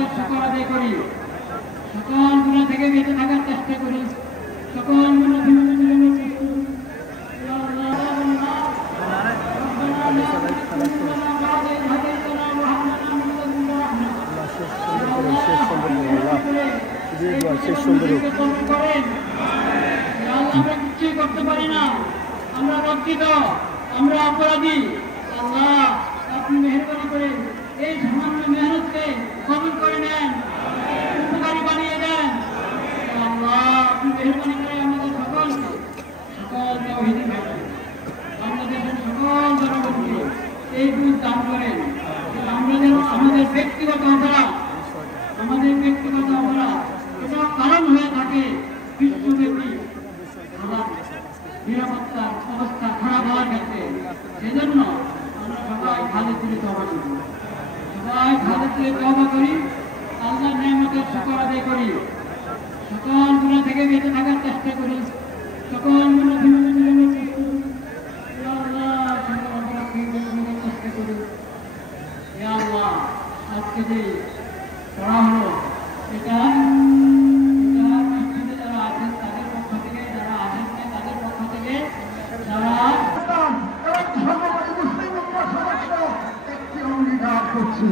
নেয়ামতের শুকর আদায় করি, সকল গুনাহ থেকে বেঁচে থাকার চেষ্টা করি, সকল গুনাহ থেকে বেঁচে থাকার চেষ্টা করি। ইয়া আল্লাহ আমরা কিছুই করতে পারি না, আমরা লজ্জিত, আমরা অপরাধী। আল্লাহ আপনি মেহেরবানি করে এই সামান্য মেহনতকে কবুল করে নেন, উপকারী বানিয়ে দেন। আল্লাহ আপনি মেহেরবানি করে আমাদের সকল তাওহীদি ভাইকে, বাংলাদেশের সকল জনগণকে এই বুঝ দান করেন। আমরা যেন আমাদের ব্যক্তিগত অপরাধ এটা কারণ হয়ে থাকে বিশ্বব্যাপী নিরাপত্তার অবস্থা খারাপ হওয়ার ক্ষেত্রে। সেজন্য আমরা সবাই খালেদ তুলে তওবা করি, আল্লাহর নেয়ামতের শুকর আদায় করি, সকল গুনাহ থেকে বেঁচে থাকার চেষ্টা করি, সকল গুনাহ থেকে বেঁচে থাকার চেষ্টা করি। ইয়া আল্লাহ সকল অপরাধ থেকে বেঁচে থাকার চেষ্টা করি। ইয়া আল্লাহ আজকে যে পড়া হলো এটা যারা আছেন তাদের পক্ষ থেকে, যারা আছেন তাদের পক্ষ থেকে, যারা মুসলিম সদস্য একটি অঙ্গীকার করছি।